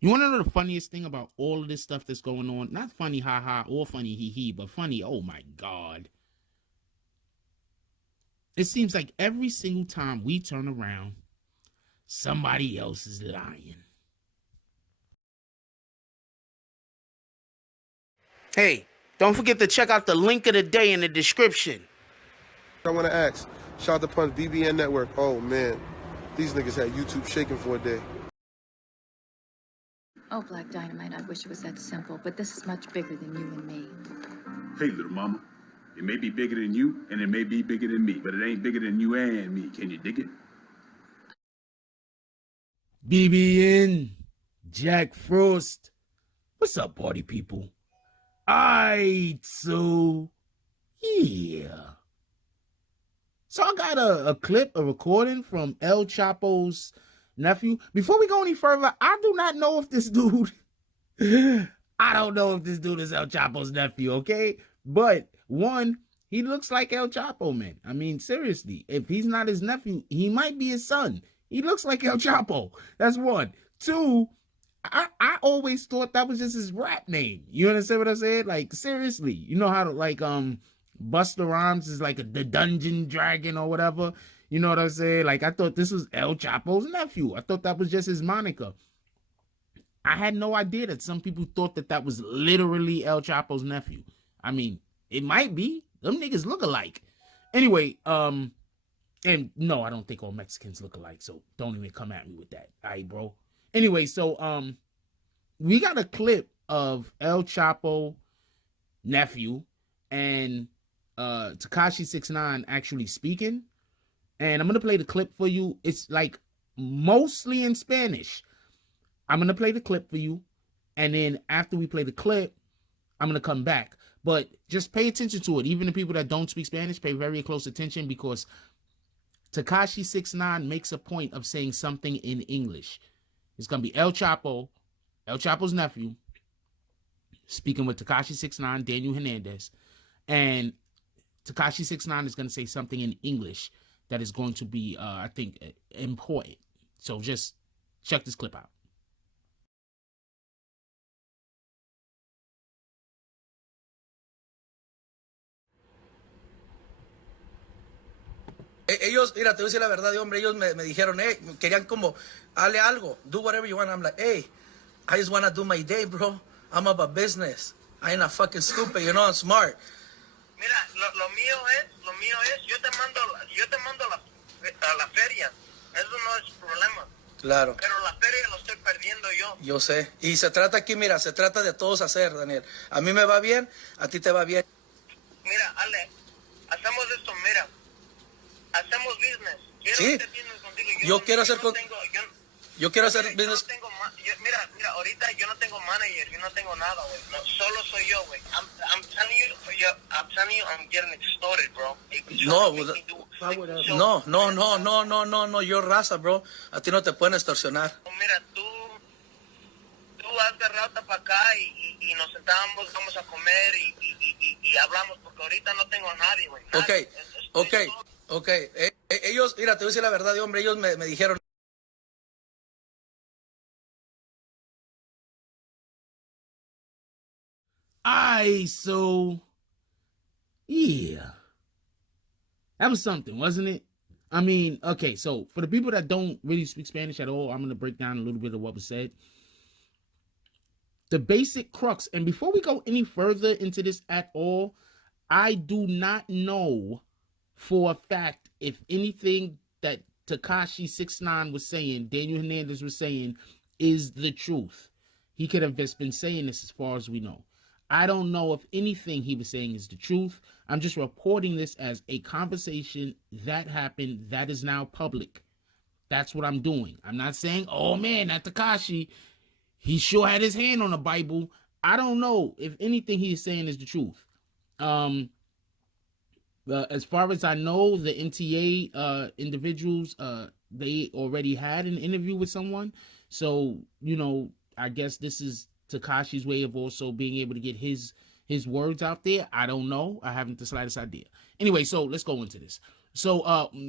You want to know the funniest thing about all of this stuff that's going on? Not funny, ha ha, or funny, hee hee, but funny, oh my God. It seems like every single time we turn around, somebody else is lying. Hey, don't forget to check out the link of the day in the description. I want to ask, shout out to Punch BBN Network. Oh man, these niggas had YouTube shaking for a day. Oh, Black Dynamite, I wish it was that simple, but this is much bigger than you and me. Hey, little mama, it may be bigger than you, and it may be bigger than me, but it ain't bigger than you and me. Can you dig it? BBN, Jack Frost. What's up, party people? So, yeah. So I got a clip, a recording from El Chapo's nephew. Before we go any further, I do not know if this dude, I don't know if this dude is El Chapo's nephew, okay? But one, he looks like El Chapo, man. I mean, seriously, if he's not his nephew, he might be his son. He looks like El Chapo. That's one. Two, I always thought that was just his rap name. You understand what I said? Like, seriously, you know how to, like, Busta Rhymes is like the dungeon dragon or whatever. You know what I'm saying? Like, I thought this was El Chapo's nephew. I thought that was just his moniker. I had no idea that some people thought that that was literally El Chapo's nephew. I mean, it might be. Them niggas look alike. Anyway, and no, I don't think all Mexicans look alike, so don't even come at me with that. All right, bro. Anyway, so we got a clip of El Chapo nephew and Tekashi 6ix9ine actually speaking, and I'm gonna play the clip for you. It's like mostly in Spanish. I'm gonna play the clip for you, and then after we play the clip, I'm gonna come back. But just pay attention to it. Even the people that don't speak Spanish, pay very close attention, because Tekashi 6ix9ine makes a point of saying something in English. It's gonna be El Chapo, El Chapo's nephew, speaking with Tekashi 6ix9ine, Daniel Hernandez, and Tekashi 6ix9ine is gonna say something in English that is going to be, I think, important. So just check this clip out. Ellos, mira, te voy a decir la verdad, hombre, ellos me dijeron, querían como, hale algo, do whatever you want. I'm like, hey, I just want to do my day, bro. I'm about business. I ain't a fucking stupid, you know, I'm smart. Mira, lo mío es, yo te mando a la feria. Eso no es problema. Claro. Pero la feria lo estoy perdiendo yo. Yo sé. Y se trata aquí, mira, se trata de todos hacer, Daniel. A mí me va bien, a ti te va bien. Mira, Ale, hacemos esto, mira. Hacemos business. Quiero Sí. hacer business contigo. Yo quiero hacer yo quiero hacer business. Mira, ahorita yo no tengo manager, yo no tengo nada, güey. No, solo soy yo, güey. I'm telling you, I'm getting extorted, bro. No, yo raza, bro. A ti no te pueden extorsionar. Mira, tú haz de rata para acá y nos sentamos, vamos a comer y hablamos, porque ahorita no tengo a nadie, güey. Ok. Ellos, mira, te voy a decir la verdad, hombre, ellos me dijeron. So, yeah. That was something, wasn't it? I mean, okay, so for the people that don't really speak Spanish at all, I'm going to break down a little bit of what was said. The basic crux, and before we go any further into this at all, I do not know for a fact if anything that Tekashi 6ix9ine was saying, Daniel Hernandez was saying, is the truth. He could have just been saying this as far as we know. I don't know if anything he was saying is the truth. I'm just reporting this as a conversation that happened that is now public. That's what I'm doing. I'm not saying, oh man, that Tekashi, he sure had his hand on the Bible. I don't know if anything he's saying is the truth. As far as I know, the NTA individuals, they already had an interview with someone. So, you know, I guess this is Tekashi's way of also being able to get his words out there. I don't know. I haven't the slightest idea. Anyway, so let's go into this. So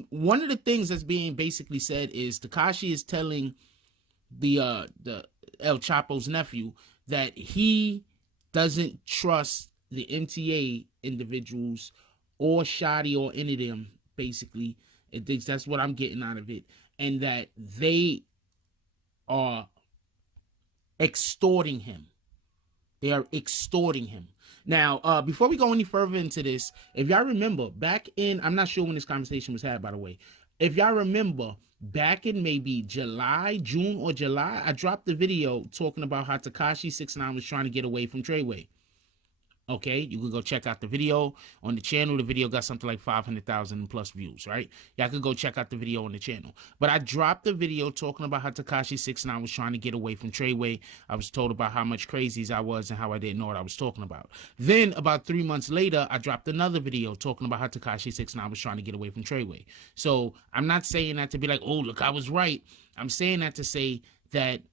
one of the things that's being basically said is Tekashi is telling the El Chapo's nephew, that he doesn't trust the MTA individuals or Shotty or any of them, basically. That's what I'm getting out of it. And that they are extorting him. They are extorting him. Now, before we go any further into this, if y'all remember, back in, I'm not sure when this conversation was had, by the way. If y'all remember, back in maybe June or July, I dropped the video talking about how Tekashi 6ix9ine was trying to get away from Treyway. Okay, you can go check out the video on the channel. The video got something like 500,000 plus views, right? Y'all could go check out the video on the channel. But I dropped the video talking about how Tekashi 6ix9ine was trying to get away from Treyway. I was told about how much crazies I was and how I didn't know what I was talking about. Then about 3 months later, I dropped another video talking about how Tekashi 6ix9ine was trying to get away from Treyway. So I'm not saying that to be like, oh, look, I was right. I'm saying that to say that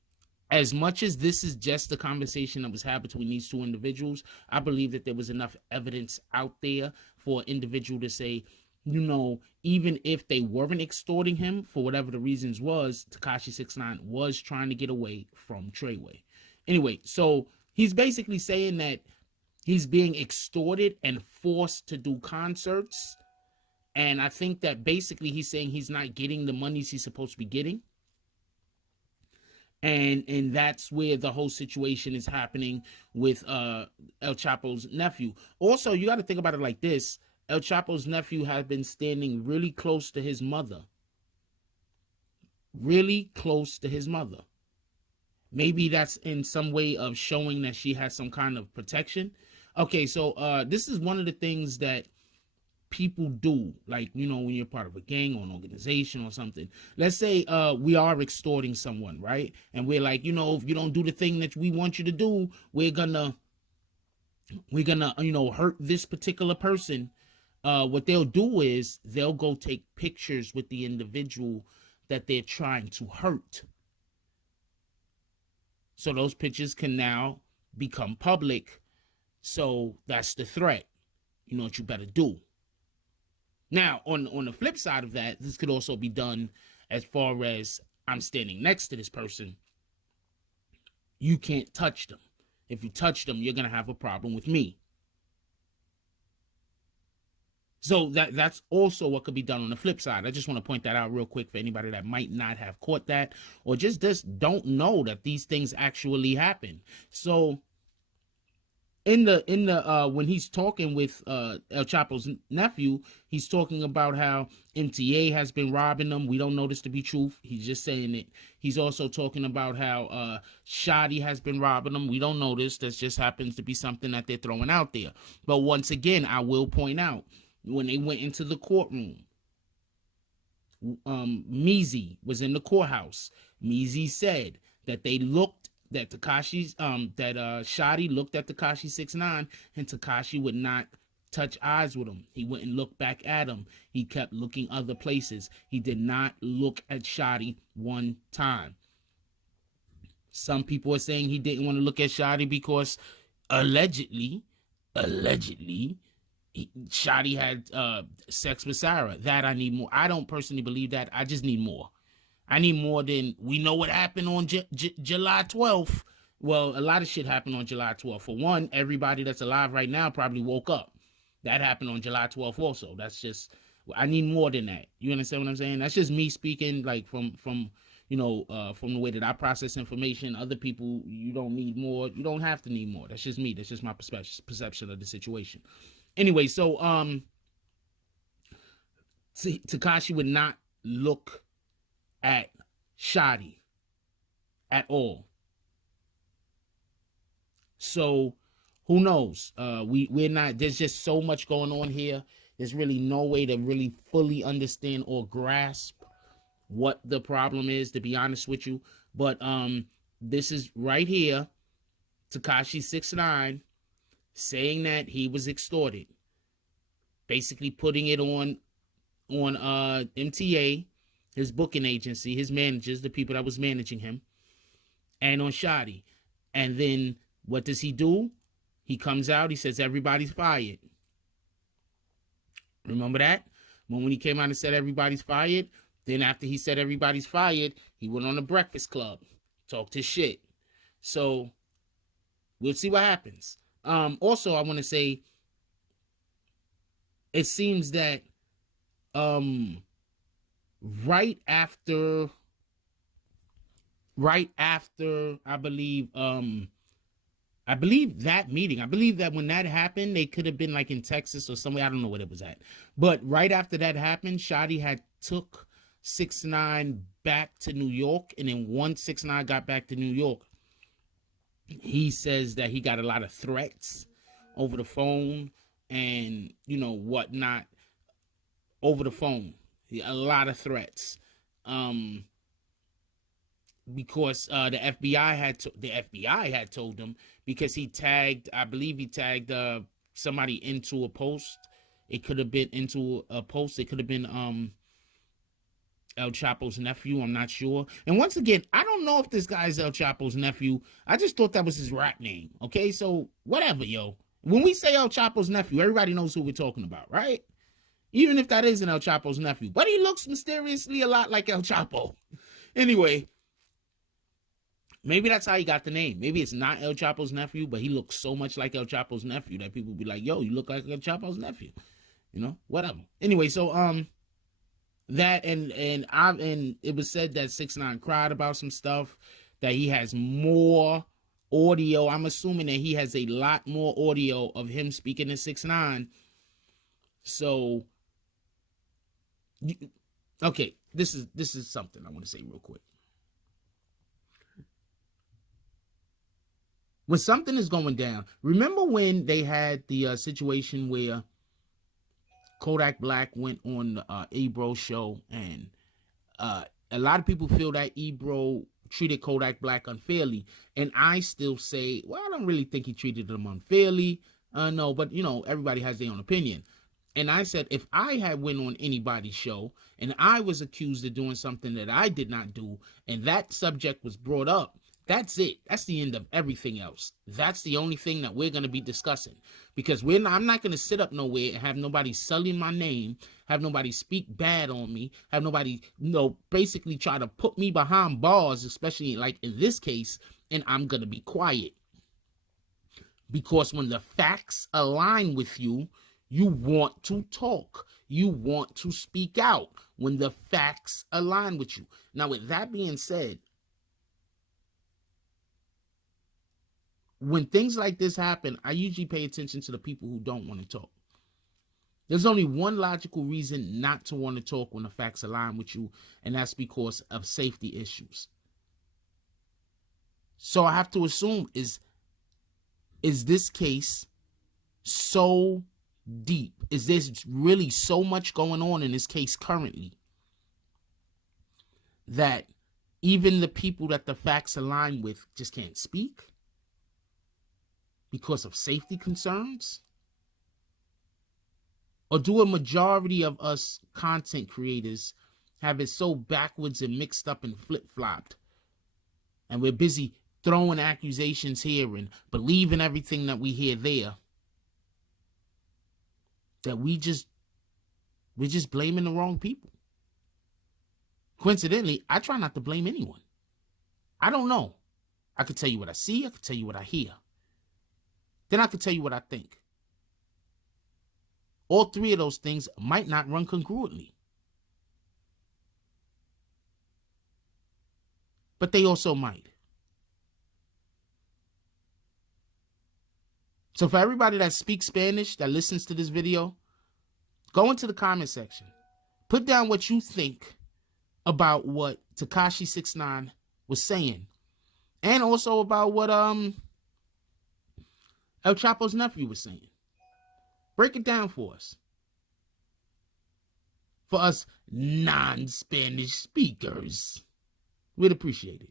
as much as this is just the conversation that was had between these two individuals, I believe that there was enough evidence out there for an individual to say, you know, even if they weren't extorting him for whatever the reasons was, Tekashi 6ix9ine was trying to get away from Treyway. Anyway, so he's basically saying that he's being extorted and forced to do concerts. And I think that basically he's saying he's not getting the monies he's supposed to be getting. And that's where the whole situation is happening with El Chapo's nephew. Also, you got to think about it like this. El Chapo's nephew has been standing really close to his mother. Really close to his mother. Maybe that's in some way of showing that she has some kind of protection. Okay, so this is one of the things that people do, like, you know, when you're part of a gang or an organization or something. Let's say we are extorting someone, right? And we're like, you know, if you don't do the thing that we want you to do, we're gonna you know, hurt this particular person. What they'll do is they'll go take pictures with the individual that they're trying to hurt. So those pictures can now become public. So that's the threat. You know what you better do. Now, on the flip side of that, this could also be done as far as I'm standing next to this person. You can't touch them. If you touch them, you're going to have a problem with me. So that's also what could be done on the flip side. I just want to point that out real quick for anybody that might not have caught that or just don't know that these things actually happen. So in the when he's talking with El Chapo's nephew, he's talking about how MTA has been robbing them. We don't know this to be truth. He's just saying it. He's also talking about how Shotty has been robbing them. We don't know this. That just happens to be something that they're throwing out there. But once again, I will point out, when they went into the courtroom, Meezy was in the courthouse. Meezy said that they looked that Shotty looked at Tekashi 6ix9ine, and Tekashi would not touch eyes with him. He wouldn't look back at him. He kept looking other places. He did not look at Shotty one time. Some people are saying he didn't want to look at Shotty because allegedly, Shotty had sex with Sarah. That I need more. I don't personally believe that. I just need more. I need more than we know what happened on July 12th. Well, a lot of shit happened on July 12th. For one, everybody that's alive right now probably woke up. That happened on July 12th also. That's just, I need more than that. You understand what I'm saying? That's just me speaking, like, from you know, from the way that I process information. Other people, you don't need more. You don't have to need more. That's just me. That's just my perception of the situation. Anyway, so Tekashi would not look at Shotty at all. So who knows? We're not, there's just so much going on here. There's really no way to really fully understand or grasp what the problem is, to be honest with you. But this is right here, Tekashi 6ix9ine saying that he was extorted, basically putting it on MTA, his booking agency, his managers, the people that was managing him, and on Shotty. And then what does he do? He comes out, he says everybody's fired. Remember that? When he came out and said everybody's fired, then after he said everybody's fired, he went on the Breakfast Club, talked his shit. So we'll see what happens. Also, I want to say, it seems that right after I believe that meeting, I believe that when that happened, they could have been like in Texas or somewhere. I don't know what it was at. But right after that happened, Shotty had took 6ix9ine back to New York. And then once 6ix9ine got back to New York, he says that he got a lot of threats over the phone and, you know, whatnot over the phone. A lot of threats. Because the FBI had told him, because he tagged, I believe he tagged somebody into a post. It could have been into a post. It could have been El Chapo's nephew. I'm not sure. And once again, I don't know if this guy is El Chapo's nephew. I just thought that was his rap name. Okay, so whatever, yo. When we say El Chapo's nephew, everybody knows who we're talking about, right? Even if that isn't El Chapo's nephew. But he looks mysteriously a lot like El Chapo. Anyway, maybe that's how he got the name. Maybe it's not El Chapo's nephew, but he looks so much like El Chapo's nephew that people be like, yo, you look like El Chapo's nephew. You know, whatever. Anyway, so that and it was said that 6ix9ine cried about some stuff, that he has more audio. I'm assuming that he has a lot more audio of him speaking to 6ix9ine. So okay, this is something I want to say real quick. When something is going down, remember when they had the situation where Kodak Black went on the Ebro show, and a lot of people feel that Ebro treated Kodak Black unfairly, and I still say, well, I don't really think he treated him unfairly. No, but you know, everybody has their own opinion. And I said, if I had went on anybody's show and I was accused of doing something that I did not do, and that subject was brought up, that's it. That's the end of everything else. That's the only thing that we're going to be discussing, because I'm not going to sit up nowhere and have nobody sully my name, have nobody speak bad on me, have nobody, you know, basically try to put me behind bars, especially like in this case, and I'm going to be quiet. Because when the facts align with you, you want to talk. You want to speak out when the facts align with you. Now, with that being said, when things like this happen, I usually pay attention to the people who don't want to talk. There's only one logical reason not to want to talk when the facts align with you, and that's because of safety issues. So I have to assume, is this case so deep? Is there really so much going on in this case currently that even the people that the facts align with just can't speak because of safety concerns? Or do a majority of us content creators have it so backwards and mixed up and flip-flopped, and we're busy throwing accusations here and believing everything that we hear there, that we're just blaming the wrong people? Coincidentally, I try not to blame anyone. I don't know. I could tell you what I see. I could tell you what I hear. Then I could tell you what I think. All three of those things might not run congruently. But they also might. So for everybody that speaks Spanish, that listens to this video, go into the comment section. Put down what you think about what Tekashi 6ix9ine was saying. And also about what El Chapo's nephew was saying. Break it down for us. For us non-Spanish speakers. We'd appreciate it.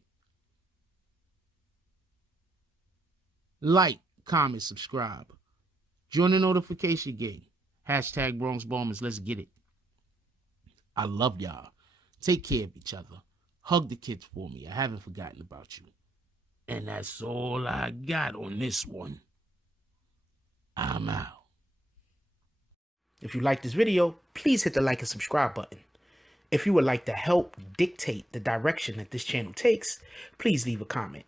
Like, comment, subscribe. Join the notification gang. Hashtag Bronx Bombers. Let's get it. I love y'all. Take care of each other. Hug the kids for me. I haven't forgotten about you. And that's all I got on this one. I'm out. If you like this video, please hit the like and subscribe button. If you would like to help dictate the direction that this channel takes, please leave a comment.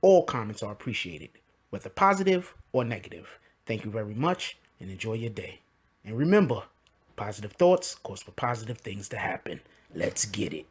All comments are appreciated, whether positive or negative. Thank you very much and enjoy your day. And remember, positive thoughts cause for positive things to happen. Let's get it.